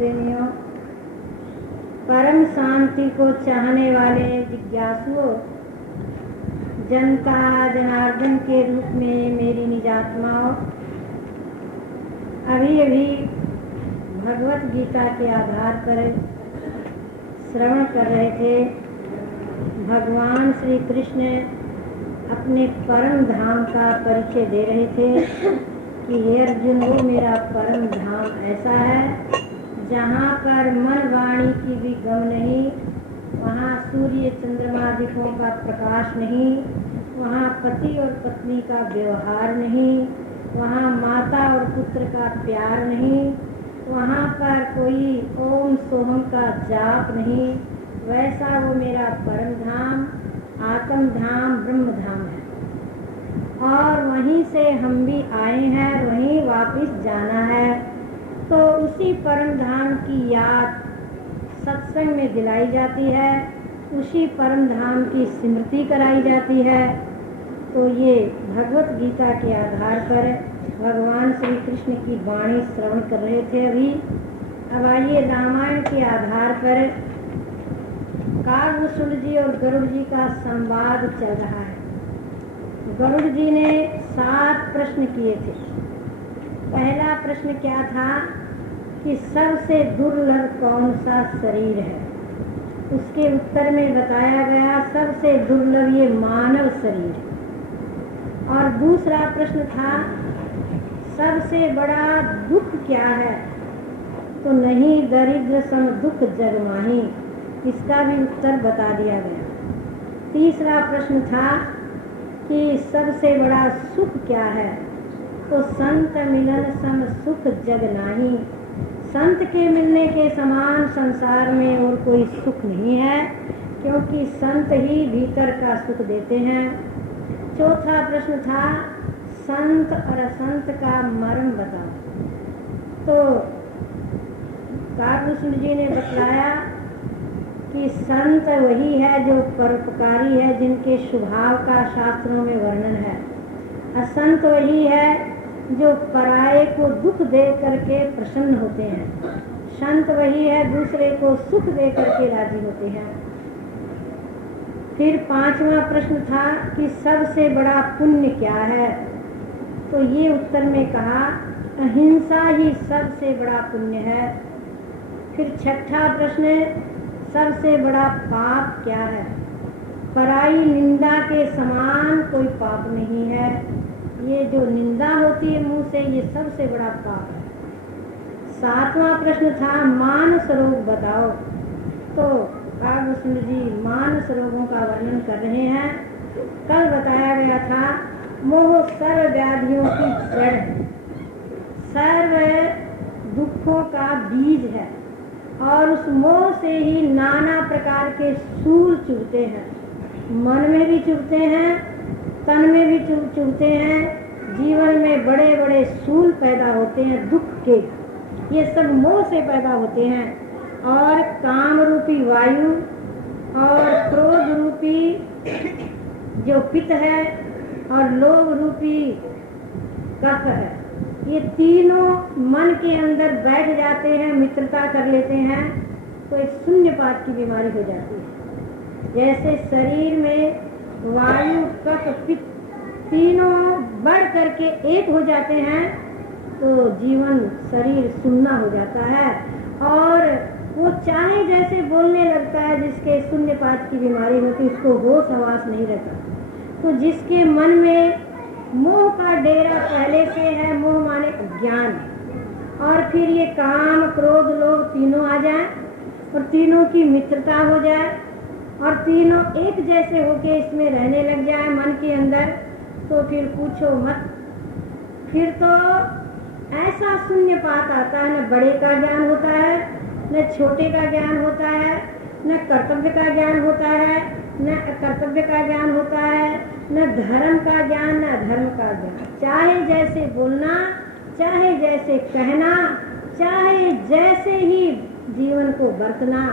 प्रेमियों, परम शांति को चाहने वाले जिज्ञासुओं, जनता जनार्दन के रूप में मेरी निजात्माओं, अभी अभी भगवत गीता के आधार पर श्रवण कर रहे थे। भगवान श्री कृष्ण अपने परम धाम का परिचय दे रहे थे कि हे अर्जुन, वो मेरा परम धाम ऐसा है जहाँ पर मन वाणी की भी गम नहीं, वहाँ सूर्य चंद्रमादिकों का प्रकाश नहीं, वहाँ पति और पत्नी का व्यवहार नहीं, वहाँ माता और पुत्र का प्यार नहीं, वहाँ पर कोई ओम सोहम का जाप नहीं। वैसा वो मेरा परम धाम, आत्म धाम, ब्रह्म धाम है। और वहीं से हम भी आए हैं, वहीं वापस जाना है। तो उसी परम धाम की याद सत्संग में दिलाई जाती है, उसी परम धाम की स्मृति कराई जाती है। तो ये भगवत गीता के आधार पर भगवान श्री कृष्ण की वाणी श्रवण कर रहे थे अभी। अब आइए रामायण के आधार पर कागभूषण जी और गरुड़ जी का संवाद चल रहा है। गरुड़ जी ने 7 प्रश्न किए थे। पहला प्रश्न क्या था कि सबसे दुर्लभ कौन सा शरीर है। उसके उत्तर में बताया गया सबसे दुर्लभ ये मानव शरीर है। और दूसरा प्रश्न था सबसे बड़ा दुख क्या है, तो नहीं दरिद्र सम दुख जग माही, इसका भी उत्तर बता दिया गया। तीसरा प्रश्न था कि सबसे बड़ा सुख क्या है, तो संत मिलन सम सुख जग नाही, संत के मिलने के समान संसार में और कोई सुख नहीं है, क्योंकि संत ही भीतर का सुख देते हैं। चौथा प्रश्न था संत और असंत का मर्म बताओ। तो कागभूषण जी ने बतलाया कि संत वही है जो परोपकारी है, जिनके स्वभाव का शास्त्रों में वर्णन है। असंत वही है जो पराये को दुख दे करके प्रसन्न होते हैं। संत वही है दूसरे को सुख दे करके राजी होते हैं। फिर 5वां प्रश्न था कि सबसे बड़ा पुण्य क्या है, तो ये उत्तर में कहा अहिंसा ही सबसे बड़ा पुण्य है। फिर 6ठा प्रश्न सबसे बड़ा पाप क्या है, पराई निंदा के समान कोई पाप नहीं है। ये जो निंदा होती है मुंह से, ये सबसे बड़ा पाप है। 7वां प्रश्न था मानस रोग बताओ। तो कागभूषण जी मानस रोगों का वर्णन कर रहे हैं। कल बताया गया था मोह सर्व व्याधियों की जड़ है, सर्व दुखों का बीज है, और उस मोह से ही नाना प्रकार के सूल चुभते हैं। मन में भी चुभते हैं, तन में भी चुभते हैं, जीवन में बड़े बड़े सूल पैदा होते हैं दुख के। ये सब मोह से पैदा होते हैं। और काम रूपी वायु और क्रोध रूपी जो पित्त है और लोभ रूपी कफ है, ये तीनों मन के अंदर बैठ जाते हैं, मित्रता कर लेते हैं, तो एक शून्यपात की बीमारी हो जाती है। जैसे शरीर में वायु कफ पित्त तीनों बढ़ करके एक हो जाते हैं, तो जीवन शरीर सुन्ना हो जाता है और वो चाहे जैसे बोलने लगता है। जिसके शून्यपात की बीमारी होती है उसको होश हवास नहीं रहता। तो जिसके मन में मोह का डेरा पहले से है, मोह माने ज्ञान, और फिर ये काम क्रोध लोभ तीनों आ जाए और तीनों की मित्रता हो जाए और तीनों एक जैसे होके इसमें रहने लग जाए मन के अंदर, तो फिर पूछो मत। फिर तो ऐसा शून्यपात आता है, न बड़े का ज्ञान होता है, न छोटे का ज्ञान होता है, न कर्तव्य का ज्ञान होता है, न अकर्तव्य का ज्ञान होता है, न धर्म का ज्ञान, न अधर्म का ज्ञान। चाहे जैसे बोलना, चाहे जैसे कहना, चाहे जैसे ही जीवन को बरतना,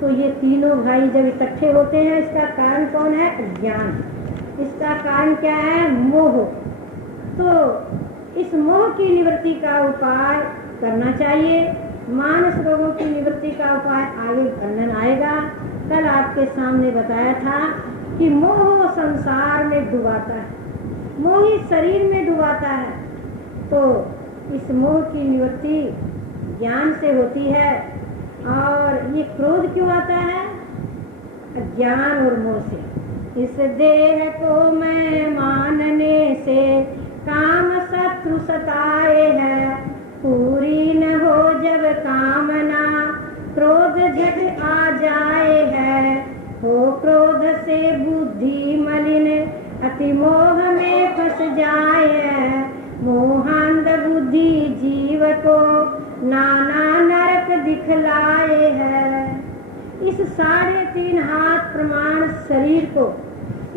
तो ये तीनों भाई जब इकट्ठे होते हैं, इसका कारण कौन है? ज्ञान। इसका कारण क्या है? मोह। तो इस मोह की निवृत्ति का उपाय करना चाहिए। मानस रोगों की निवृत्ति का उपाय आगे वर्णन आएगा। कल आपके सामने बताया था कि मोह संसार में डुबाता है, मोह ही शरीर में डुबाता है। तो इस मोह की निवृत्ति ज्ञान से होती है। और ये क्रोध क्यों आता है? अज्ञान और मोह से। इस देह को मैं मानने से काम शत्रु सताए है, पूरी न हो जब कामना क्रोध झट आ जाए है। हो क्रोध से बुद्धि मलिन अति मोह में फंस जाए है, मोहांध बुद्धि जीव को नाना नरक दिखलाए है। इस 3.5 हाथ प्रमाण शरीर को,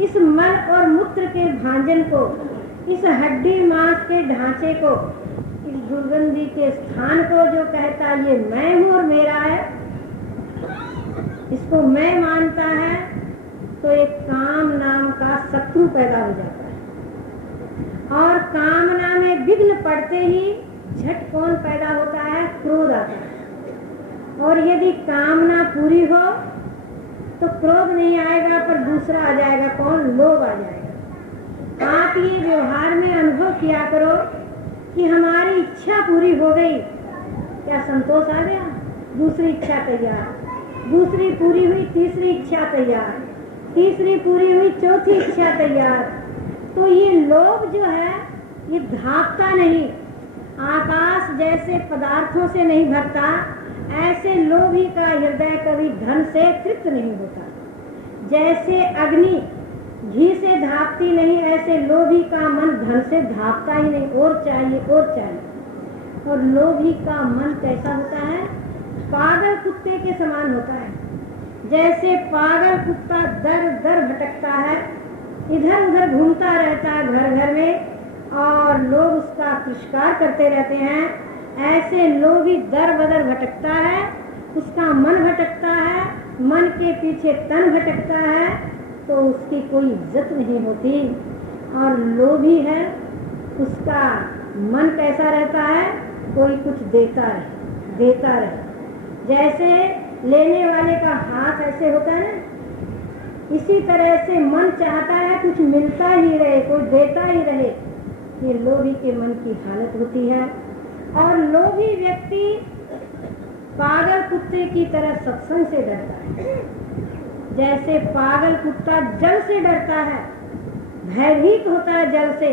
इस मल और मूत्र के भांजन को, इस हड्डी मांस के ढांचे को, इस दुर्गंधी के स्थान को जो कहता ये मैं हूँ और मेरा है, इसको मैं मानता है, तो एक काम नाम का शत्रु पैदा हो जाता है। और कामना में विघ्न पड़ते ही झट कौन पैदा होता है? क्रोध आता है। और यदि कामना पूरी हो तो क्रोध नहीं आएगा, पर दूसरा आ जाएगा। कौन? लोभ आ जाएगा। आप ये व्यवहार में अनुभव किया करो कि हमारी इच्छा पूरी हो गई, क्या संतोष आ गया? दूसरी इच्छा तैयार, दूसरी पूरी हुई, तीसरी इच्छा तैयार, तीसरी पूरी हुई, चौथी इच्छा तैयार। तो ये लोभ जो है ये भागता नहीं। आकाश जैसे पदार्थों से नहीं भरता, ऐसे लोभी का हृदय कभी धन से तृप्त नहीं होता। जैसे अग्नि घी से धापती नहीं, ऐसे लोभी का मन धन से धापता ही नहीं, और चाहिए और चाहिए। और लोभी का मन कैसा होता है? पागल कुत्ते के समान होता है। जैसे पागल कुत्ता दर दर भटकता है, इधर उधर घूमता रहता है घर घर में, और लोग उसका तिरस्कार करते रहते हैं, ऐसे लोभी दर बदर भटकता है, उसका मन भटकता है, मन के पीछे तन भटकता है, तो उसकी कोई इज्जत नहीं होती। और लोभी है, उसका मन कैसा रहता है? कोई कुछ देता रहे, देता रहे। जैसे लेने वाले का हाथ ऐसे होता है ना, इसी तरह से मन चाहता है कुछ मिलता ही रहे, कोई देता ही रहे। ये लोभी के मन की हालत होती है। और लोभी व्यक्ति पागल कुत्ते की तरह सत्संग से डरता है। जैसे पागल कुत्ता जल से डरता है, भयभीत होता है जल से,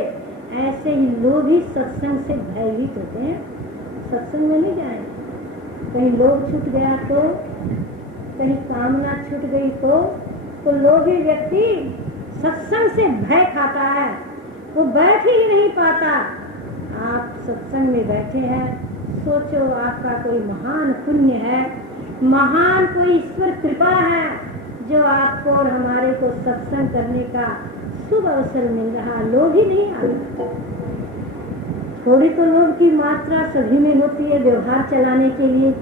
ऐसे ही लोभी सत्संग से भयभीत होते हैं। सत्संग में नहीं जाए, कहीं लोभ छूट गया तो, कहीं कामना छूट गई तो लोभी व्यक्ति सत्संग से भय खाता है, वो बैठ ही नहीं पाता। आप सत्संग में बैठे हैं, सोचो आपका कोई महान पुण्य है, महान कोई ईश्वर कृपा है जो आपको और हमारे को सत्संग करने का शुभ अवसर मिल रहा। लोभ ही नहीं आ रहा। थोड़ी तो लोभ की मात्रा सभी में होती है व्यवहार चलाने के लिए।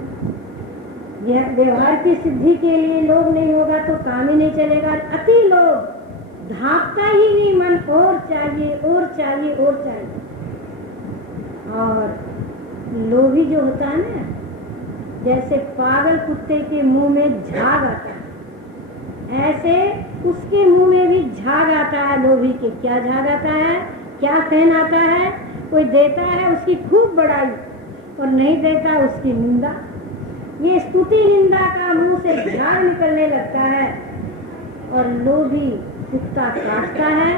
यह व्यवहार की सिद्धि के लिए लोभ नहीं होगा तो काम ही नहीं चलेगा। अति लोभ धापता ही नहीं मन, और चाहिए और चाहिए और चाहिए। और लोभी जो होता है ना, जैसे पागल कुत्ते के मुंह में झाग आता है, ऐसे उसके मुंह में भी झाग आता है लोभी के। क्या झाग आता है? क्या कहन आता है? कोई देता है उसकी खूब बड़ाई, और नहीं देता उसकी निंदा। ये स्तुति निंदा का मुंह से झाग निकलने लगता है। और लोभी कुत्ता काटता है,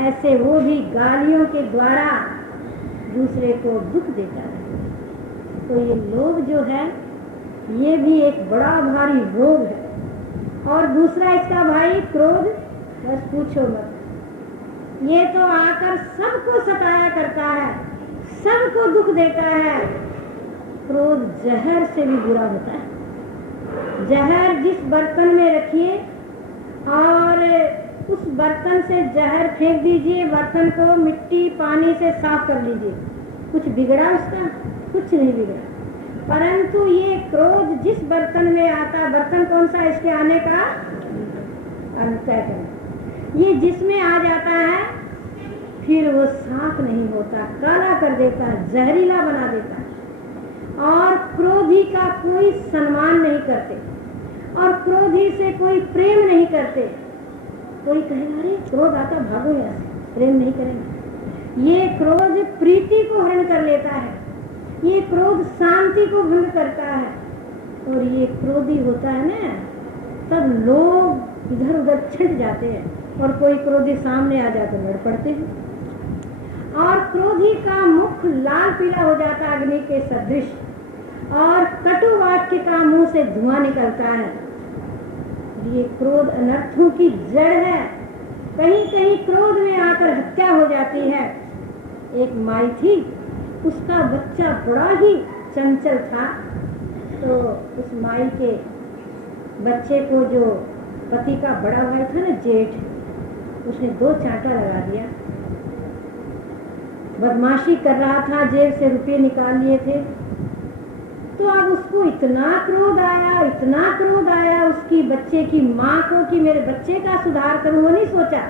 ऐसे वो भी गालियों के द्वारा दूसरे को दुख देता है। तो ये लोभ जो है ये भी एक बड़ा भारी रोग है। और दूसरा इसका भाई क्रोध, बस पूछो मत। ये तो आकर सबको सताया करता है, सबको दुख देता है। क्रोध जहर से भी बुरा होता है। जहर जिस बर्तन में रखिए और उस बर्तन से जहर फेंक दीजिए, बर्तन को मिट्टी पानी से साफ कर लीजिए, कुछ बिगड़ा उसका? कुछ नहीं बिगड़ा। परंतु ये क्रोध जिस बर्तन में आता, बर्तन कौन सा इसके आने का? अंतःकरण। ये जिसमें आ जाता है फिर वो साफ नहीं होता, काला कर देता है, जहरीला बना देता है। और क्रोधी का कोई सम्मान नहीं करते और क्रोधी से कोई प्रेम नहीं करते। कोई कहेगा अरे क्रोध आता भागो यहाँ से, प्रेम नहीं करेंगे। ये क्रोध प्रीति को हरण कर लेता है, ये क्रोध शांति को भंग करता है। और ये क्रोधी होता है ना, तब लोग इधर उधर छिट जाते हैं और कोई क्रोधी सामने आ जाकर लड़ पड़ते हैं। और क्रोधी का मुख लाल पीला हो जाता है अग्नि के सदृश, और कटु वाक्य का मुंह से धुआं निकलता है। ये क्रोध अनर्थों की जड़ है। कहीं कहीं क्रोध में आकर हत्या हो जाती है। एक माई थी, उसका बच्चा बड़ा ही चंचल था, तो उस माई के बच्चे को जो पति का बड़ा भाई था ना, जेठ, उसने 2 चांटा लगा दिया। बदमाशी कर रहा था, जेब से रुपये निकाल लिए थे। तो अब उसको इतना क्रोध आया उसकी बच्चे की माँ को कि मेरे बच्चे का सुधार करूं, वो नहीं सोचा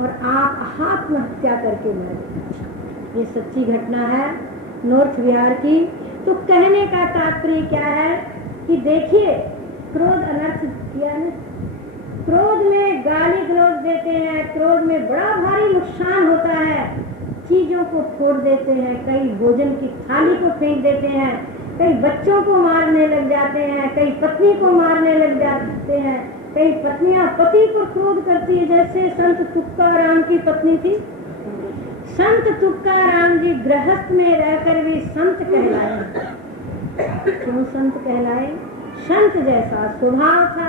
और आप आत्महत्या करके मर। ये सच्ची घटना है नॉर्थ बिहार की। तो कहने का तात्पर्य क्या है कि देखिए क्रोध अनर्थ किया है। क्रोध में गाली गलौज देते हैं, क्रोध में बड़ा भारी नुकसान होता है। चीजों को फोड़ देते हैं, कई भोजन की थाली को फेंक देते हैं, कई बच्चों को मारने लग जाते हैं, कई पत्नी को मारने लग जाते हैं, कई पत्नियां पति को क्रोध करती है। जैसे संत तुकाराम की पत्नी थी। संत तुकाराम जी गृहस्थ में रहकर भी संत कहलाए। क्यों संत कहलाए? संत जैसा स्वभाव था,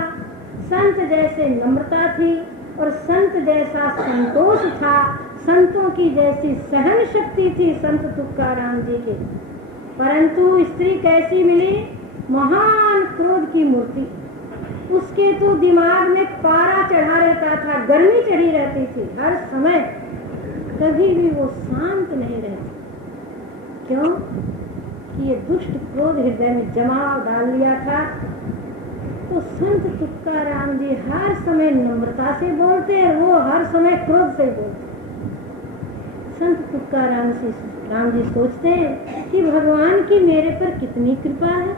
संत जैसे नम्रता थी और संत जैसा संतोष था, संतों की जैसी सहन शक्ति थी संत तुकाराम जी की। परंतु स्त्री कैसी मिली? महान क्रोध की मूर्ति। उसके तो दिमाग में पारा चढ़ा रहता था, गर्मी चढ़ी रहती थी हर समय, कभी भी वो शांत नहीं रहती। क्यों? कि ये दुष्ट क्रोध हृदय में जमाव डाल लिया था। तो संत तुकाराम जी हर समय नम्रता से बोलते हैं, वो हर समय क्रोध से बोलते। संत तुकाराम जी सोचते हैं कि भगवान की मेरे पर कितनी कृपा है,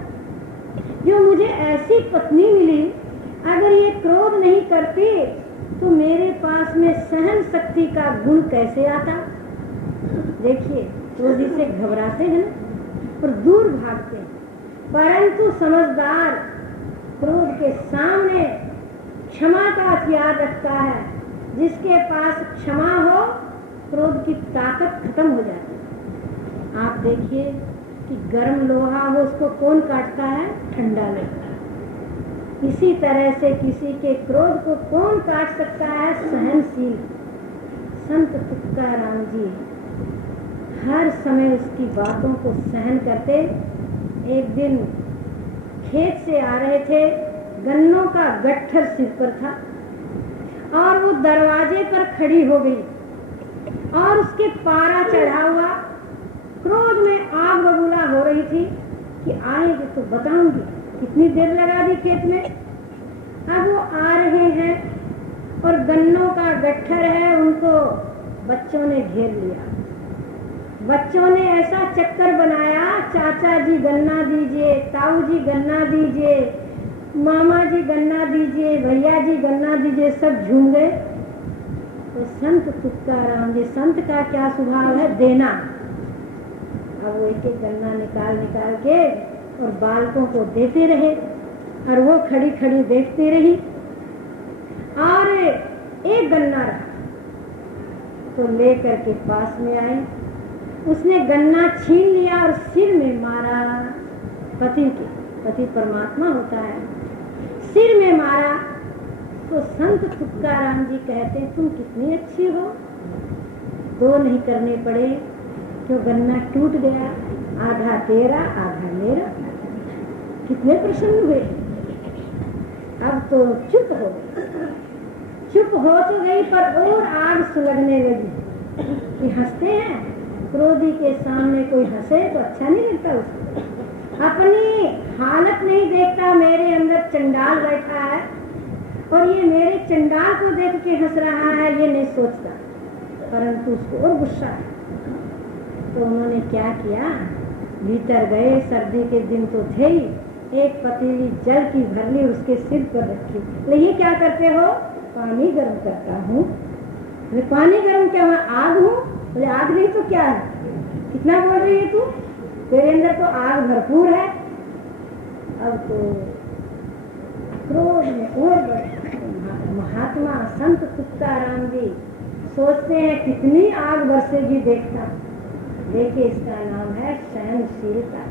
जो मुझे ऐसी पत्नी मिली। अगर ये क्रोध नहीं करती तो मेरे पास में सहन शक्ति का गुण कैसे आता। देखिए क्रोधी से घबराते हैं और दूर भागते हैं, परंतु समझदार क्रोध के सामने क्षमा का हथियार रखता है। जिसके पास क्षमा हो, क्रोध की ताकत खत्म हो जाती है। आप देखिए कि गर्म लोहा हो, उसको कौन काटता है? ठंडा लोहा। इसी तरह से किसी के क्रोध को कौन काट सकता है? सहनशील। संत तुकाराम जी हर समय उसकी बातों को सहन करते। एक दिन खेत से आ रहे थे, गन्नों का गट्ठर सिर पर था और वो दरवाजे पर खड़ी हो गई और उसके पारा चढ़ा हुआ, क्रोध में आग बबूला हो रही थी कि आएंगे तो बताऊंगी। कितनी देर लगा दी खेत में। अब वो आ रहे हैं और गन्नों का गट्ठर है, उनको बच्चों ने घेर लिया। बच्चों ने ऐसा चक्कर बनाया, चाचा जी गन्ना दीजिए, ताऊ जी गन्ना दीजिए, मामा जी गन्ना दीजिए, भैया जी गन्ना दीजिए, सब झूम गए। तो संत तुकाराम जी, संत का क्या स्वभाव है? देना। अब वो एक एक गन्ना निकाल के और बालकों को देते रहे और वो खड़ी खड़ी देखती रही। और एक गन्ना रहा तो लेकर के पास में आई, उसने गन्ना छीन लिया और सिर में मारा। पति परमात्मा होता है, सिर में मारा। तो संत तुकाराम जी कहते हैं तुम कितनी अच्छी हो, 2 नहीं करने पड़े, क्यों गन्ना टूट गया, आधा तेरा आधा मेरा। कितने प्रसन्न हुए। अब तो चुप हो तो गई, पर और आग सुलगने लगी कि हंसते हैं। क्रोधी के सामने कोई हंसे तो अच्छा नहीं लगता उसको। अपनी हालत नहीं देखता, मेरे अंदर चंडाल बैठा है और ये मेरे चंडाल को देख के हंस रहा है, ये नहीं सोचता, परंतु उसको और गुस्सा है। तो उन्होंने क्या किया? भीतर गए, सर्दी के दिन तो थे ही, एक पतीली जल की भर ली, उसके सिर पर रखी। बोले ये क्या करते हो? पानी गर्म करता हूँ। बोले पानी गर्म क्या, मैं आग हूँ? बोले आग नहीं तो क्या है? कितना बोल रही है तू, तेरे अंदर तो आग भरपूर है। अब तो क्रोध में और महात्मा संत तुकाराम जी सोचते हैं कितनी आग बरसेगी देखता। देखिए इसका नाम है सहनशीलता।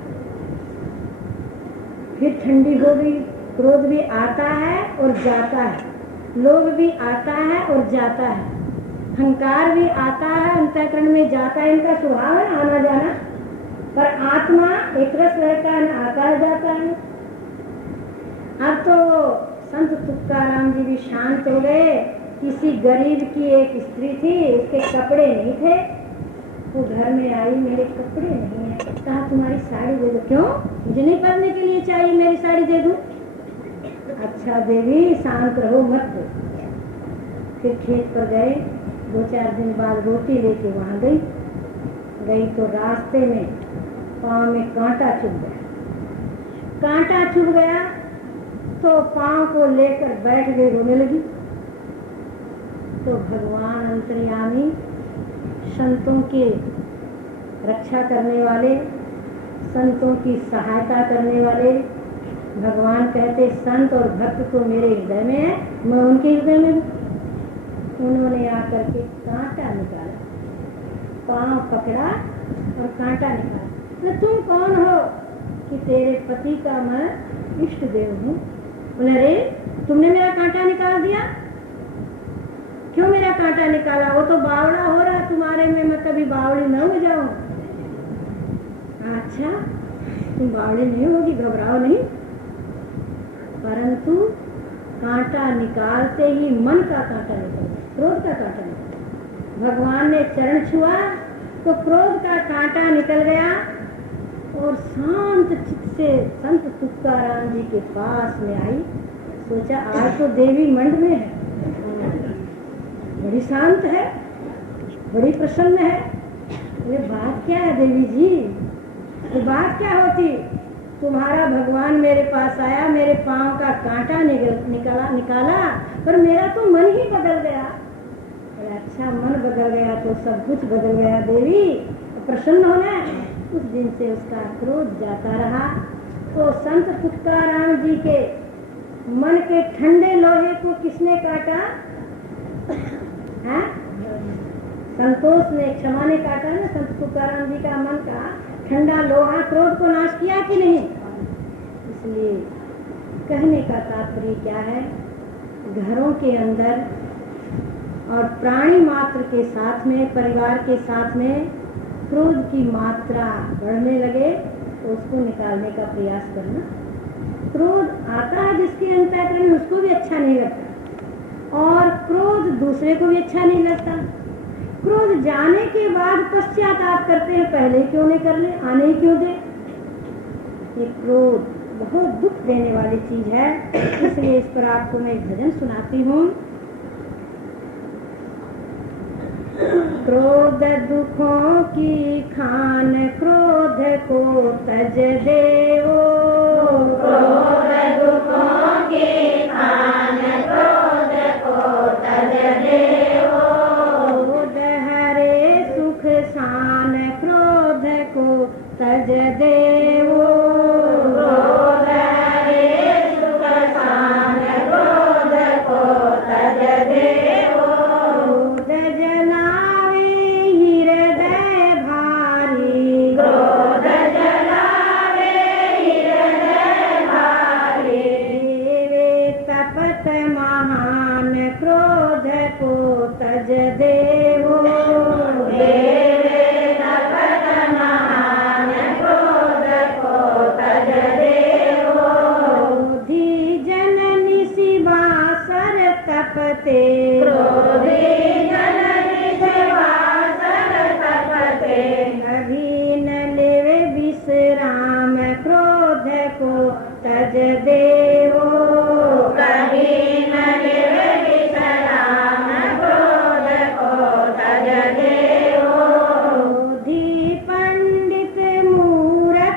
फिर ठंडी हो गई, क्रोध भी आता है और जाता है, लोभ भी आता है और जाता है, अहंकार भी आता है, अंतःकरण में जाता है, इनका स्वभाव है आना जाना। पर आत्मा एक रस रहता है, न आता है जाता है। अब तो संत तुकाराम जी भी शांत हो गए। किसी गरीब की एक स्त्री थी, उसके कपड़े नहीं थे, वो घर में आई, मेरे कपड़े नहीं है, कहा तुम्हारी साड़ी दे दो। क्यों? मुझे नहीं पहनने के लिए चाहिए, मेरी साड़ी दे दूं। अच्छा देवी शांत रहो, मत दो। फिर खेत पर गए, 2-4 दिन बाद रोटी लेके वहां गई तो रास्ते में पाँव में कांटा चुभ गया। कांटा चुभ गया तो पाँव को लेकर बैठ गई, रोने लगी। तो भगवान अंतर्यामी, संतों के रक्षा करने वाले, संतों की सहायता करने वाले भगवान कहते संत और भक्त तो मेरे हृदय में है, मैं उनके हृदय में हूँ। उन्होंने आकर के कांटा निकाला, पाँव पकड़ा और कांटा निकाला। तो तुम कौन हो? कि तेरे पति का मैं इष्ट देव हूँ। बोले अरे तुमने मेरा कांटा निकाल दिया? क्यों मेरा कांटा निकाला? वो तो बावड़ा हो रहा तुम्हारे में, मैं कभी बावड़ी न हो जाऊं। अच्छा तुम बावड़ी नहीं होगी, घबराओ नहीं। परंतु कांटा निकालते ही मन का कांटा निकल गया, क्रोध का कांटा निकल गया। भगवान ने चरण छुआ तो क्रोध का कांटा निकल गया और शांत चित्त से संत तुकाराम जी के पास में आई। सोचा आज तो देवी मंड में है, बड़ी शांत है, बड़ी प्रसन्न है। ये बात क्या है देवी जी? ये बात क्या होती? तुम्हारा भगवान मेरे पास आया, मेरे पांव का कांटा निकाला, पर मेरा तो मन ही बदल गया। अच्छा मन बदल गया तो सब कुछ बदल गया देवी, प्रसन्न होना। उस दिन से उसका क्रोध जाता रहा। तो संत तुकाराम जी के मन के ठंडे लोहे को किसने काटा? संतोष ने, क्षमा ने काटा ना। संत तुकाराम जी का मन का ठंडा लोहा क्रोध को नाश किया कि नहीं? इसलिए कहने का तात्पर्य क्या है? घरों के अंदर और प्राणी मात्र के साथ में, परिवार के साथ में क्रोध की मात्रा बढ़ने लगे तो उसको निकालने का प्रयास करना। क्रोध आता है जिसके अंतःकरण में, उसको भी अच्छा नहीं लगता, और क्रोध दूसरे को भी अच्छा नहीं लगता। क्रोध जाने के बाद पश्चाताप करते हैं, पहले क्यों नहीं कर ले, आने ही क्यों दे। ये क्रोध बहुत दुख देने वाली चीज है। इसलिए इस पर आपको मैं एक भजन सुनाती हूँ। क्रोध दुखों की खान, क्रोध को तज देओ। क्रोध दुखों की खान, क्रोध को तज देओ। क्रोध हरे सुख सान, क्रोध को तज देओ। क्रोध हरे सुख सान, क्रोध को तज देओ। क्रोध जलावे हृदय भारी, क्रोध जलावे हृदय भारी। देवे तपत महान, क्रोध को तज देओ। देवे तपत महान, क्रोध को तज देओ। क्रोधी जननी शिवासर तपते, क्रोधी जननी शिवासर तपते। कभी न लेवे विश्राम, क्रोध को तज देओ। कभी न लेवे विश्राम, क्रोध को तज देओ। क्रोधी पंडित मूरख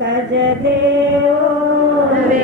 तज देओ। वे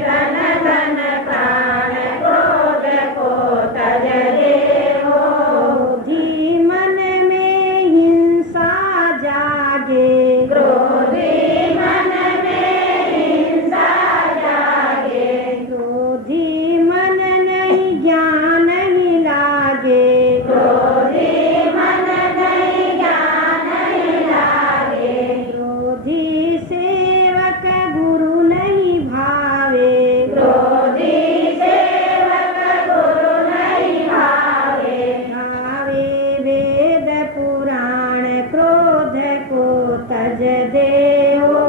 धन धन प्राण क्रोध को तज देओ। क्रोधी मन में हिंसा जागे, क्रोधी मन में हिंसा जागे। क्रोधी मन नहीं ज्ञान ही लागे, क्रोधी मन नहीं ज्ञान ही लागे। क्रोधी सेवक गुरु नहीं भावे, क्रोधी सेवक गुरु नहीं भावे। भावे वेद पुराण क्रोध को तज देओ।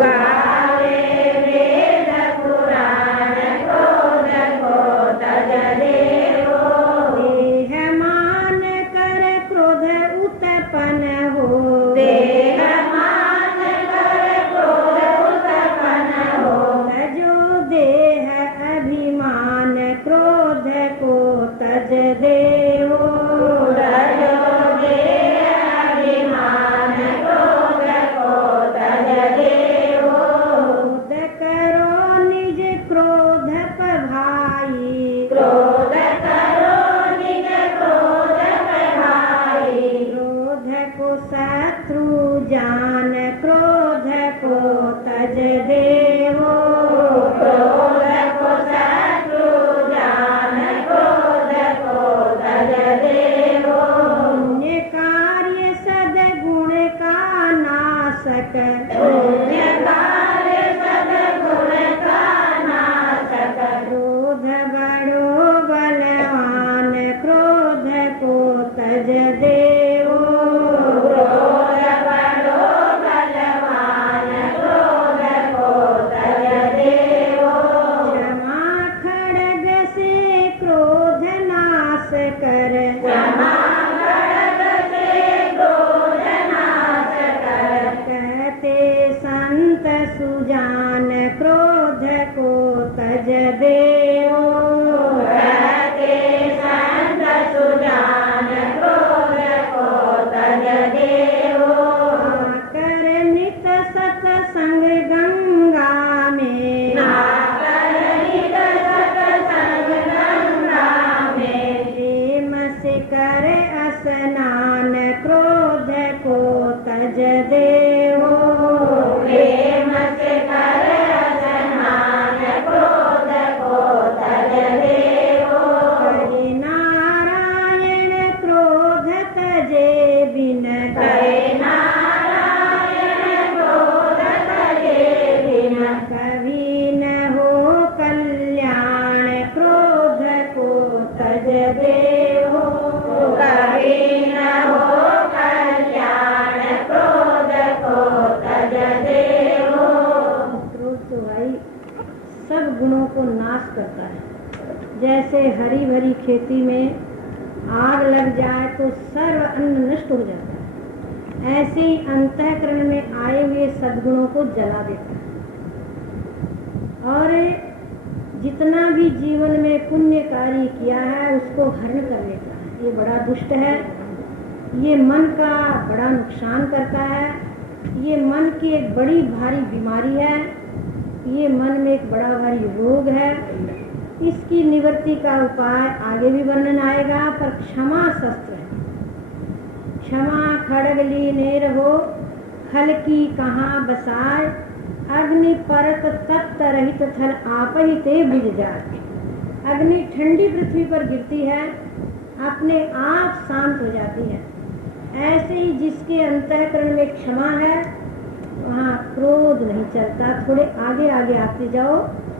गावे वेद पुराण क्रोध को तज देओ। देह मान कर क्रोध उत्पन्न हो, देह मान कर क्रोध उत्पन्न हो। तजो देह अभिमान क्रोध को तज देओ। तजो देह अभिमान क्रोध को तज देओ। क्रोध करो निज क्रोध भाई, क्रोध करो निज क्रोध भाई। क्रोध को शत्रु जान क्रोध को तज देओ। क्रोध को शत्रु जान क्रोध को तज देओ। पुण्य कार्य सद्गुण का नाशक, पुण्य कार्य सद्गुण का नाशक। क्रोध बड़ो बलवान क्रोध को तज देओ। क्रोध बड़ो बलवान क्रोध को तज देओ। क्षमा खड्ग से क्रोध नाश कर, क्षमा खड्ग से क्रोध नाश कर। कहते संत सुजान क्रोध को तज देओ। कहते संत सुजान क्रोध को तज देओ। कर नित सत्संग गंगा में, नाकर नित सत्संग गंगा में। प्रेम से कर स्नान क्रोध को तज देओ। प्रेम से कर स्नान क्रोध को तज देओ। हरि नारायण क्रोध तजे बिन, हरे नारायण क्रोध तजे बिन। कभी न हो कल्याण क्रोध को तज देओ। कभी न हो कल्याण क्रोध को तज देओ। क्रोध तो भाई सब गुणों को नाश करता है। जैसे हरी भरी खेती में आग लग जाए तो सर्व अन्न नष्ट हो जाता है, ऐसे ही अंतःकरण में आए हुए सद्गुणों को जला देता है। और जितना भी जीवन में पुण्य कार्य किया है उसको हरण कर लेता है। ये बड़ा दुष्ट है, ये मन का बड़ा नुकसान करता है, ये मन की एक बड़ी भारी बीमारी है, ये मन में एक बड़ा भारी रोग है। इसकी निवृत्ति का उपाय आगे भी वर्णन आएगा, पर क्षमा शस्त्र है। क्षमा खड्ग लीने रहो, खल की कहाँ बसाए, अग्नि परत तप्त रहित थल आप ही ते बुझ जाए। अग्नि ठंडी पृथ्वी पर गिरती है, अपने आप शांत हो जाती है। ऐसे ही जिसके अंतःकरण में क्षमा है वहाँ क्रोध नहीं चलता। थोड़े आगे आगे आते जाओ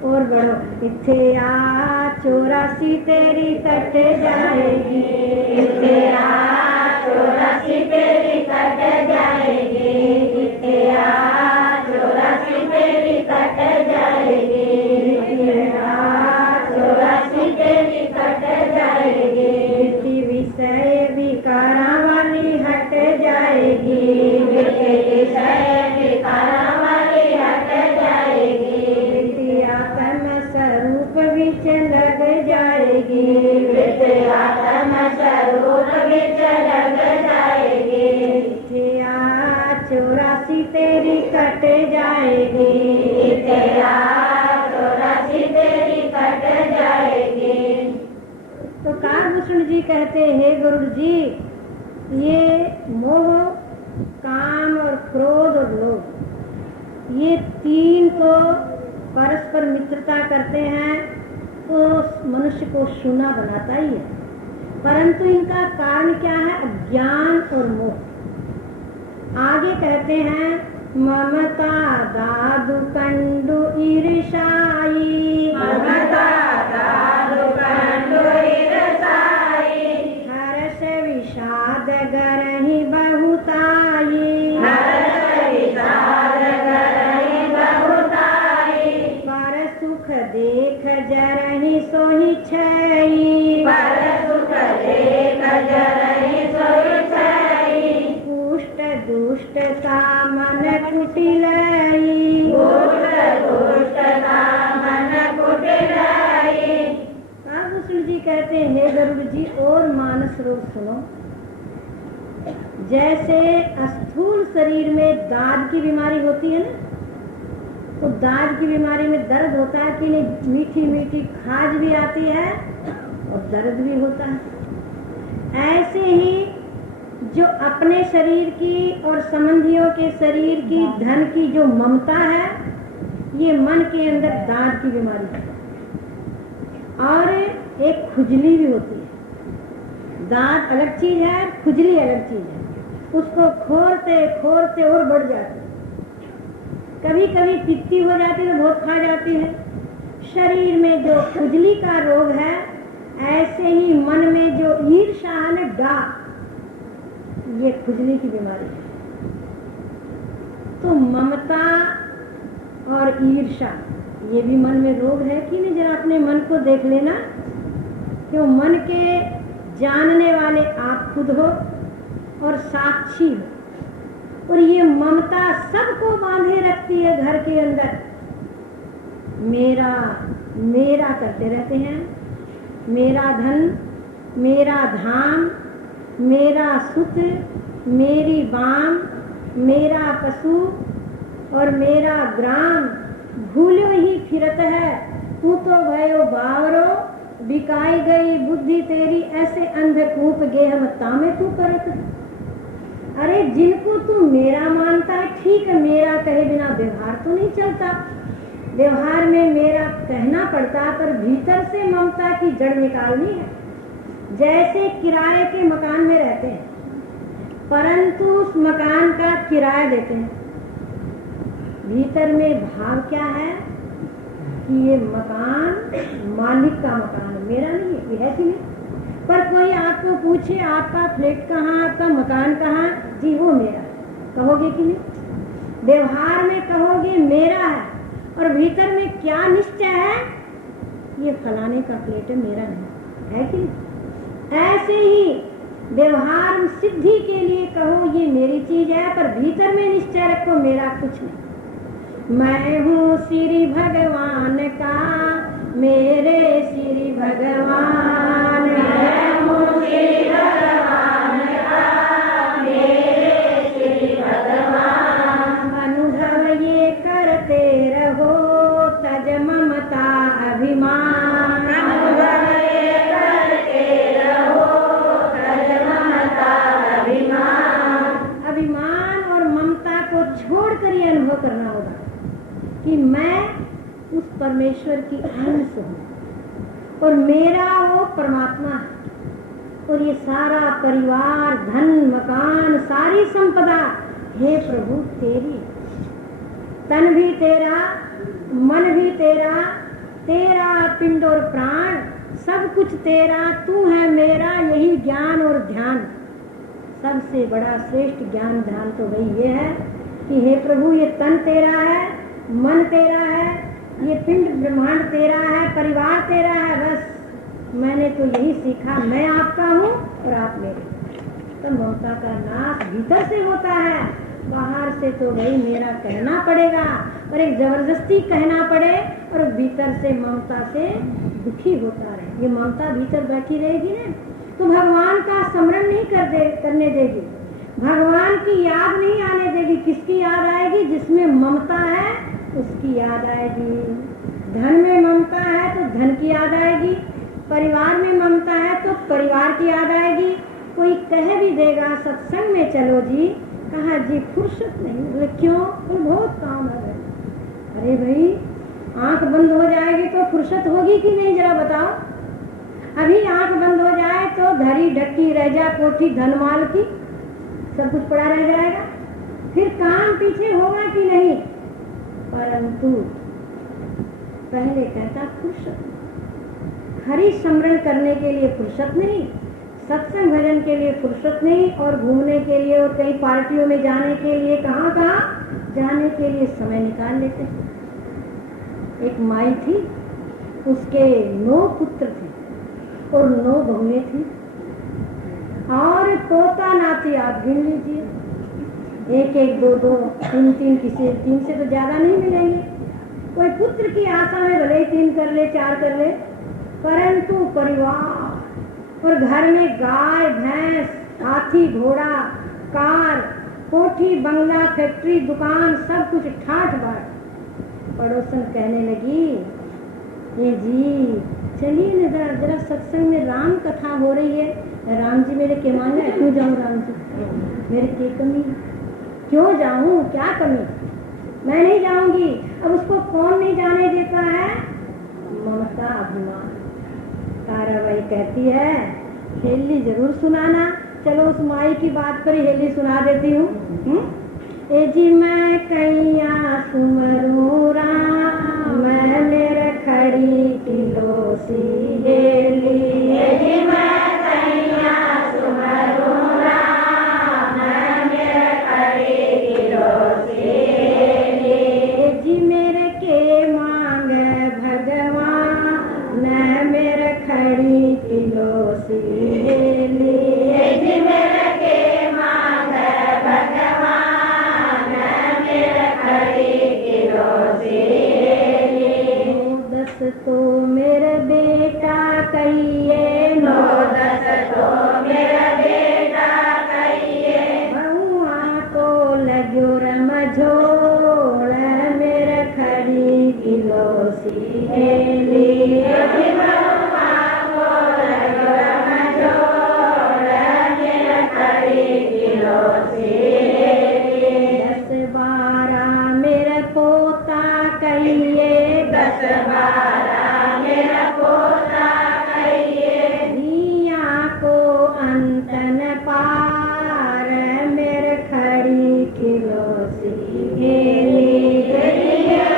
और बढ़ो। इथे आ 84 तेरी कट जाएगी, इथे आ 84 तेरी कट जाएगी। इथे आ 84 तेरी कट जाएगी। इथे आ 84 तेरी कट जाएगी। मिट्टी विषय विकारा वाली हट जाएगी, मिट्टी विषय विकारा वाली हट जाएगी। मिट्टी आत्म स्वरूप विच लग जाएगी, मिट्टी आत्म स्वरूप विच लग जाएगी। इथे आ तेरी कट जाएगी, तेरा 84 तेरी कट जाएगी। तो काकभूषण जी कहते, हे गरुड़ जी, ये मोह, काम और क्रोध और लोभ, ये तीन तो परस्पर मित्रता करते हैं तो मनुष्य को शूना बनाता ही है, परंतु इनका कारण क्या है? अज्ञान और मोह। आगे कहते हैं, ममता दादु कंडु ईर्षाई, ममता दादु कंडु ईर्षाई, हर्ष विषाद गरहि बहुताई, हर्ष विषाद गरहि बहुताई, पर सुख देख जरहि सोहि छई, पर सुख देख जरहि सोहि छई, कुष्ट दुष्टता मन कुटिलई, दुष्ट दुष्टता मन कुटिलई। काकभूषण जी कहते हैं, हे गरुड़ जी, और मानस रोग सुनो। जैसे स्थूल शरीर में दाद की बीमारी होती है ना, तो दाद की बीमारी में दर्द होता है कि नहीं, मीठी मीठी खाज भी आती है और दर्द भी होता है। ऐसे ही जो अपने शरीर की और संबंधियों के शरीर की, धन की जो ममता है, ये मन के अंदर दाद की बीमारी है। और एक खुजली भी होती है। दाद अलग चीज है, खुजली अलग चीज है। उसको खोरते खोरते और बढ़ जाती है। कभी कभी पित्ती हो जाती है तो बहुत खा जाती है। शरीर में जो खुजली का रोग है, ऐसे ही मन में जो ईर्ष्या है ना, ये खुजली की बीमारी है। तो ममता और ईर्ष्या, ये भी मन में रोग है कि नहीं? जरा अपने मन को देख लेना। क्यों? मन के जानने वाले आप खुद हो और साक्षी हो। और ये ममता सबको बांधे रखती है घर के अंदर। मेरा मेरा करते रहते हैं। मेरा धन, मेरा धाम, मेरा सुख, मेरी बाम, मेरा पशु और मेरा ग्राम, भूलो ही फिरत है तू तो भयो बावरो, बिकाई गई बुद्धि तेरी, ऐसे अंधकूप गेहमता में तू करत। अरे जिनको तू मेरा मानता है, ठीक है, मेरा कहे बिना व्यवहार तो नहीं चलता। व्यवहार में मेरा कहना पड़ता, पर भीतर से ममता की जड़ निकालनी है। जैसे किराए के मकान में रहते हैं, परंतु उस मकान का किराया देते हैं। भीतर में भाव क्या है कि ये मकान मालिक का मकान है, मेरा नहीं है, ये है कि नहीं? पर कोई आपको पूछे आपका फ्लैट कहाँ, आपका मकान कहाँ, जी वो मेरा है, कहोगे कि नहीं? व्यवहार में कहोगे मेरा है, और भीतर में क्या निश्चय है, ये फलाने का फ्लैट है, मेरा नहीं है कि नहीं? ऐसे ही व्यवहार सिद्धि के लिए कहो ये मेरी चीज है, पर भीतर में निश्चय रखो मेरा कुछ नहीं। मैं हूँ श्री भगवान का, मेरे श्री भगवान, मैं हूँ श्री भगवान का, मेरे श्री भगवान। अनुभव ये करते रहो तज ममता अभिमान, अनुभव ये करते रहो तज ममता अभिमान। अभिमान और ममता को छोड़कर ये अनुभव करना होगा कि मैं उस परमेश्वर की अंश हूँ और मेरा वो परमात्मा है। और ये सारा परिवार, धन, मकान, सारी संपदा, हे प्रभु तेरी है। तन भी तेरा, मन भी तेरा, तेरा पिंड और प्राण, सब कुछ तेरा, तू है मेरा। यही ज्ञान और ध्यान, सबसे बड़ा श्रेष्ठ ज्ञान ध्यान तो वही ये है कि हे प्रभु ये तन तेरा है, मन तेरा है, ये पिंड ब्रह्मांड तेरा है, परिवार तेरा है। बस मैंने तो यही सीखा, मैं आपका हूँ और आप मेरे। तो ममता का नाश भीतर से होता है, बाहर से तो भाई मेरा कहना पड़ेगा, और एक जबरदस्ती कहना पड़े और भीतर से ममता से दुखी होता रहे। ये ममता भीतर बैठी रहेगी ना, तो भगवान का स्मरण नहीं करने देगी। भगवान की याद नहीं आने देगी। किसकी याद आएगी? जिसमें ममता है उसकी याद आएगी। धन में ममता है तो धन की याद आएगी, परिवार में ममता है तो परिवार की याद आएगी। कोई कह भी देगा सत्संग में चलो जी, कहा जी फुर्सत नहीं। बोले क्यों? तो बहुत काम है। अरे भाई आंख बंद हो जाएगी तो फुर्सत होगी कि नहीं, जरा बताओ। अभी आंख बंद हो जाए तो धरी ढक्की रह जा कोठी धनमाल की, सब कुछ पड़ा रह जाएगा। फिर काम पीछे होगा कि नहीं? परंतु पहले कहता फुर्सत, हरि स्मरण करने के लिए फुर्सत नहीं, सत्संग भजन के लिए फुर्सत नहीं, और घूमने के लिए और कई पार्टियों में जाने के लिए कहाँ जाने के लिए समय निकाल लेते हैं। एक माई थी, उसके 9 पुत्र थे और 9 बहुएं थी और पोता नाती आप गिन लीजिए, 1-1, 2-2, 3-3, किसी 3 से तो ज्यादा नहीं मिलेंगे। कोई पुत्र की आशा में भले ही 3 कर ले, 4 कर ले, परंतु परिवार और घर में गाय भैंस, हाथी घोड़ा, कार, कोठी बंगला, फैक्ट्री, दुकान, सब कुछ ठाठ बाट। पड़ोसन कहने लगी, ये जी चलिए न जरा सत्संग में राम कथा हो रही है। राम जी मेरे के मांगे, क्यों जाऊँ राम जी, मेरे की कमी, क्यों जाऊँ, क्या कमी, मैं नहीं जाऊंगी। अब उसको कौन नहीं जाने देता है? ममता अभिमान। ताराबाई कहती है हेली जरूर सुनाना। चलो उस माई की बात पर हेली सुना देती हूँ। ए जी मैं कैया सुमरू राम, मैं मेरे खड़ी किलो सी हेली। ए जी मैं कैया सुमरू राम, मैं मेरे खड़ी किलो सी हेली। ए जी मेरे के मांग भगवान, मैं मेरे खड़ी किलो सी हेली। ए जी मेरे के मांग भगवान, तो मेरा बेटा कहिए, 9-10 तो मेरा बेटा कहिए। बहुआ को लग्यो रमझोड़, मेरा खड़ी किलो सी हेली। बहुआ को लग्यो रमझोड़, मेरा खड़ी किलो सी हेली। 10-12 मेरा पोता कहिए, 10-12 मेरा पोता कहिए। दिया को अंतन पार, मेरे खड़ी किलो सी हेली। दिया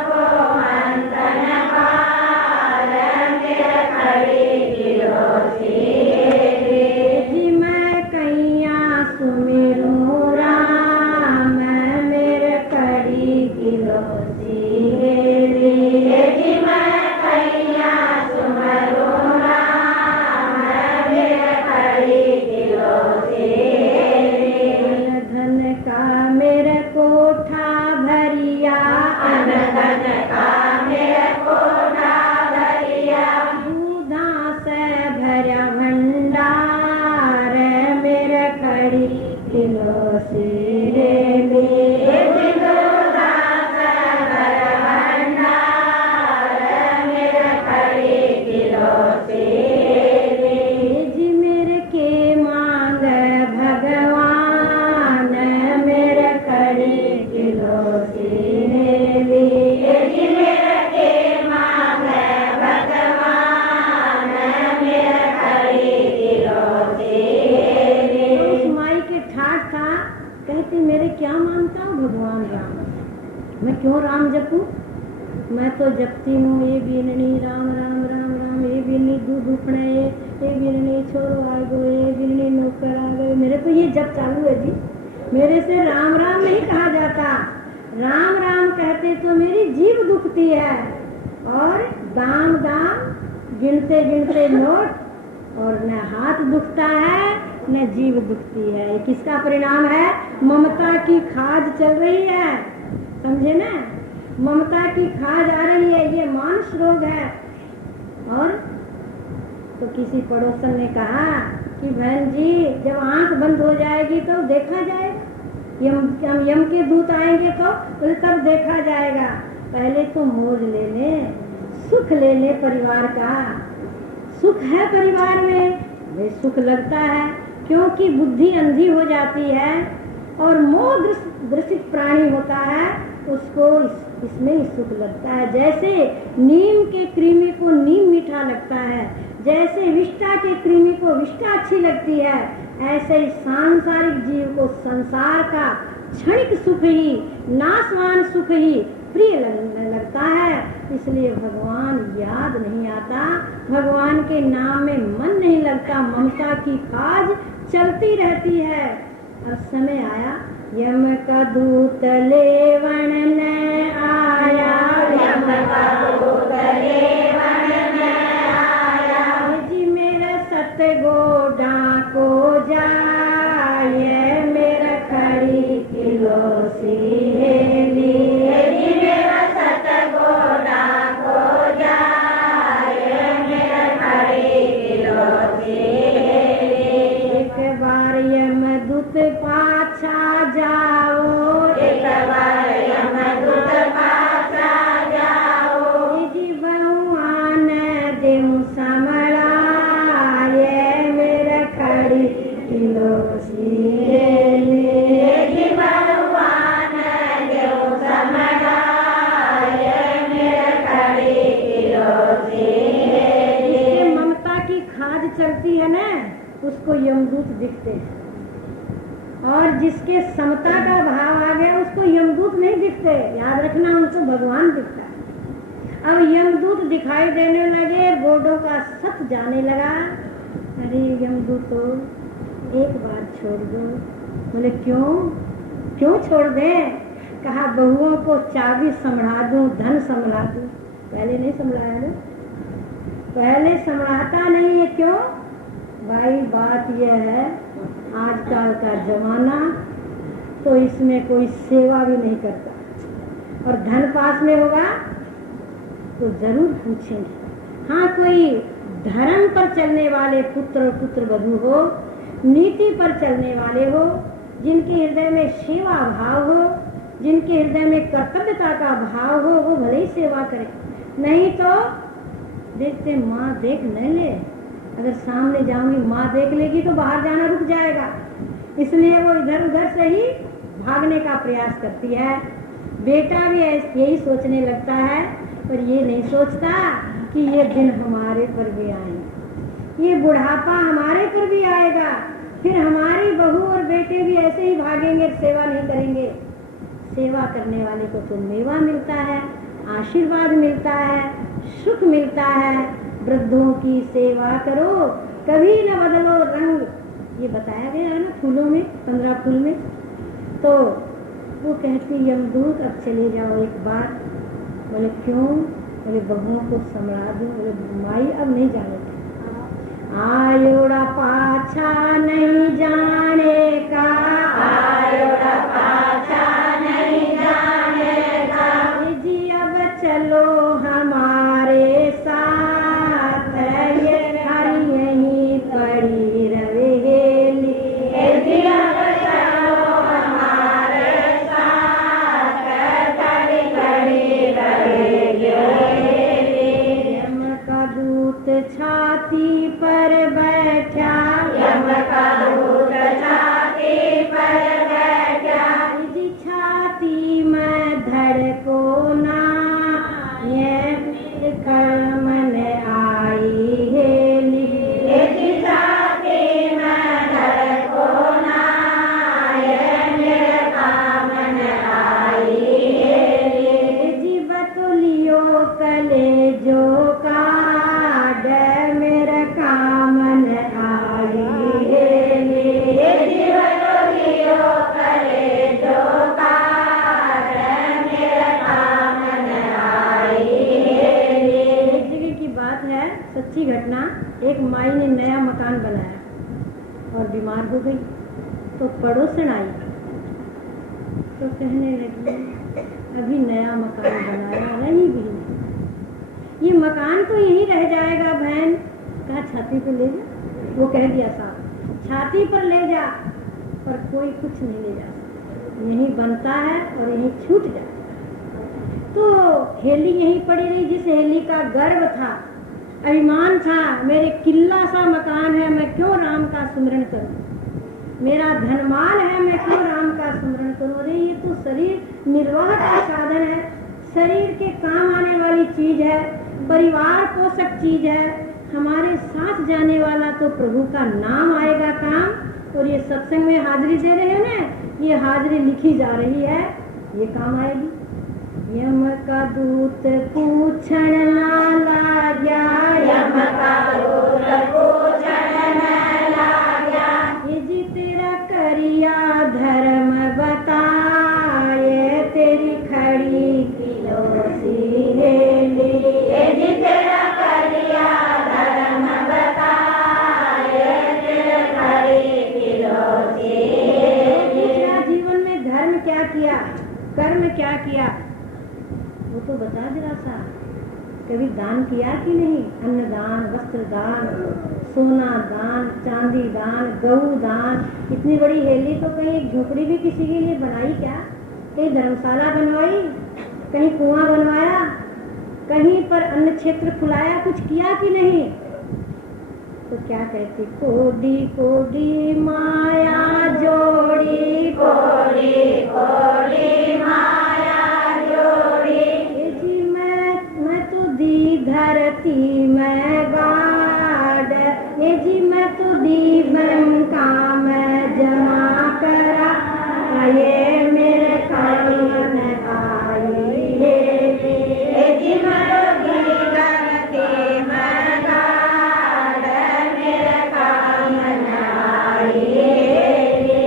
को अंतन पार, मेरा खड़ी किलो सी हेली। जी मैं कैया सुमिरू राम, मेरे खड़ी किलो सी हेली। जी मैं कैया सुमरू राम, मेरे खड़ी किलो सी हेली। धन का मेरे कोठा भरिया, धन का मेरे कोठा भरिया। दूधा से भरा भंडार, मेरे खड़ी किलो सी हेली। जी मेरे के मांग भगवान, मेरे खड़ी किलो सी हेली। जी मेरे के मांग भगवान, मेरे खड़ी किलो सी हेली। उस माई के ठाठ था, कहती मेरे क्या मांगता हूँ भगवान राम, मैं क्यों राम जपूं? मैं तो जपती हूँ ये बीननी राम राम राम राम, ये बीननी दूध उखड़े, ये बीननी छोरो आ गो, ये बीननी नौकर आ गए। मेरे तो ये जप चालू है जी, मेरे से राम राम नहीं कहा जाता। राम राम कहते तो मेरी जीभ दुखती है, और दाम दाम गिनते गिनते नोट, और न हाथ दुखता है न जीभ दुखती है। ये किसका परिणाम है? ममता की खाद चल रही है, समझे ना? ममता की खाद आ रही है, ये मानस रोग है। और तो किसी पड़ोसन ने कहा कि कि बहन जी जब आंख बंद हो जाएगी तो देखा जाएगा, यम के दूत आएंगे तो तब देखा जाएगा। पहले तो मौज ले ले, सुख ले ले परिवार का। सुख है परिवार में, वे सुख लगता है क्योंकि बुद्धि अंधी हो जाती है और मोह ग्रसित प्राणी होता है, उसको इसमें सुख लगता है। जैसे नीम के कृमि को नीम मीठा लगता है, जैसे विष्टा के कृमि को विष्टा अच्छी लगती है, ऐसे ही सांसारिक जीव को संसार का क्षणिक सुख ही, नाशवान सुख ही प्रिय लगता है। इसलिए भगवान याद नहीं आता, भगवान के नाम में मन नहीं लगता, ममता की काज चलती रहती है। अब समय आया, यम का दूत लेवन न आया, यम का दूत लेवन न आया, जी मेरा सतगो डाको जाए, मेरा खड़ी किलो सी हेली, जी मेरा सतगो डाको जाए, मेरा खड़ी किलो सी हेली। एक बार यमदूत पाछा जाओ, एक बार यमदूत पाछा जाओ, जी बहुआन देऊ समराए, मेरा खड़ी किलो सी हेली, जी भगवान देव समराए, मेरा खड़ी किलो सी हेली। जिससे ममता की खाद चलती है ना, उसको यमदूत दिखते हैं, और जिसके समता का भाव आ गया उसको यमदूत नहीं दिखते। याद रखना, उनको भगवान दिखता है। अब यमदूत दिखाई देने लगे, गोडों का सत जाने लगा। अरे यमदूतो एक बार छोड़ दो। बोले क्यों क्यों छोड़ दे? कहा बहुओं को चाबी संभला दूं, धन संभला दूं। पहले नहीं संभलाया ना, पहले संभलाता नहीं है। क्यों भाई? बात यह है आजकल का जमाना, तो इसमें कोई सेवा भी नहीं करता, और धन पास में होगा तो जरूर पूछेंगे। हाँ, कोई धर्म पर चलने वाले पुत्र और पुत्र वधू हो, नीति पर चलने वाले हो, जिनके हृदय में सेवा भाव हो, जिनके हृदय में कर्तव्यता का भाव हो, वो भले ही सेवा करें। नहीं तो देखते माँ देख न ले, अगर सामने जाऊंगी माँ देख लेगी तो बाहर जाना रुक जाएगा, इसलिए वो इधर उधर से ही भागने का प्रयास करती है। बेटा भी यही सोचने लगता है, पर ये नहीं सोचता कि ये दिन हमारे पर भी आएंगे, ये बुढ़ापा हमारे पर भी आएगा, फिर हमारी बहू और बेटे भी ऐसे ही भागेंगे, सेवा नहीं करेंगे। सेवा करने वाले को तो मेवा मिलता है, आशीर्वाद मिलता है, सुख मिलता है। वृद्धों की सेवा करो, कभी न बदलो रंग, ये बताया गया है ना फूलों में, 15 फूल में। तो वो कहती यमदूत अब चले जाओ एक बार। बोले क्यों? बोले बहुओं को संभला दूं। बोले माई अब नहीं जाने आयोड़ा पाछा नहीं जाने का, आयोड़ा पाछा नहीं जाने का, जी अब चलो हमारे साथ, ये हरी यहीं पड़ी रहेली, जी अब चलो हमारे साथ, खड़ी खड़ी रहेगी। यम का दूत छाती पर बैठा, यम का दूत छाती पर बैठा, जी छाती में धड़को ना, ये मन आई हेली, जी छाती में धड़को ना, ये मेरे कामन आई हेली, जी बतुलियो कलेजो का, मेरा कामन आई हेली, जी बतुलियो कलेजो का, मेरे कामन आई हेली। एक जगह की बात है, सच्ची घटना। एक माई ने नया मकान बनाया और बीमार हो गई, तो पड़ोसन आई तो कहने लगी अभी नया मकान बनाया, रही भी नहीं, ये मकान तो यही रह जाएगा बहन। कहा छाती पे ले जा। वो कह दिया साहब छाती पर ले जा, पर कोई कुछ नहीं ले जा सकता। यहीं बनता है और यहीं छूट जाता है। तो हेली यहीं पड़ी रही। जिस हेली का गर्व था, अभिमान था, मेरे किला सा मकान है, मैं क्यों राम का सुमिरन करूं, मेरा धनमाल है, मैं क्यों राम का सुमिरन करूं। अरे ये तो शरीर निर्वाह का साधन है, शरीर के काम आने वाली चीज है, परिवार पोषक चीज है। हमारे साथ जाने वाला तो प्रभु का नाम आएगा काम। और ये सत्संग में हाजिरी दे रहे हैं ना, ये हाजिरी लिखी जा रही है, ये काम आएगी। यम का दूत पूछण न लाग्या, यम का दूत पूछण न लाग्या, ये जी तेरा करिया धर्म बताए, तेरी खड़ी किलोसी हेली, ये जी तेरा करिया धर्म बताए, तेरी खड़ी किलोसी हेली। तेरा जीवन में धर्म क्या किया, कर्म क्या किया, वो तो बता जरा सा। कभी दान किया कि नहीं? अन्न दान, वस्त्र दान, सोना दान, चांदी दान, गऊ दान। इतनी बड़ी हेली तो कहीं एक झोपड़ी भी किसी के लिए बनाई क्या? कहीं धर्मशाला बनवाई, कहीं कुआं बनवाया, कहीं पर अन्न क्षेत्र खुलाया, कुछ किया कि नहीं? तो क्या कहती, कोडी कोडी माया जोड़ी, कोडी कोडी माया जोड़ी, ये जी मैं तो दी धरती में गाड़, ये जी मैं तो दी का मैं जमा करा, ये मेरे कान आई हेली, ये जी मैं तो दी धरती में गाड़, मेरे काम आई हेली।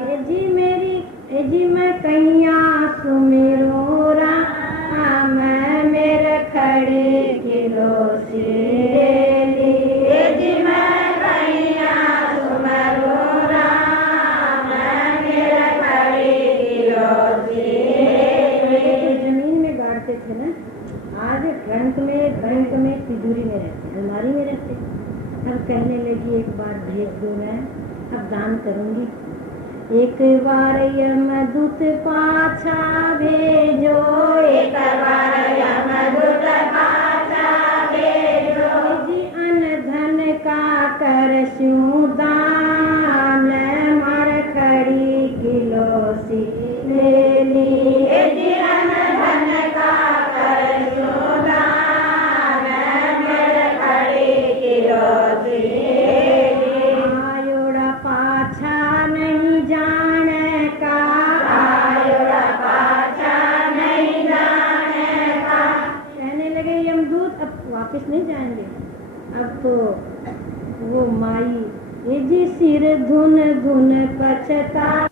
ये जी मेरी, ये जी मैं कैया सुमिरो राम, मेरे खड़े किलोसी हेली, ये जी मैं कैया सुमिरो राम, मेरे खड़ी किलोसी हेली। जमीन में गाड़ते थे ना, आज ट्रंक में तिजोरी में रहते, अलमारी में रहते। अब कहने लगी एक बार भेज दो, मैं अब दान करूंगी। एक बार यमदूत पाछा भेजो, एक बार यमदूत पाछा भेजो, जी अन्न धन का करस्यूं दान, मार खड़ी किलोसी हेली, ये जी अन्न धन का करस्यूं दान, मेरे खड़ी किलोसी हेली। आयोड़ा पाछा नहीं जाने का, आयोड़ा पाछा नहीं जाने का, कहने लगे यमदूत अब वापस नहीं जाएंगे। अब तो वो माई, ये जी सिर धुन धुन पछता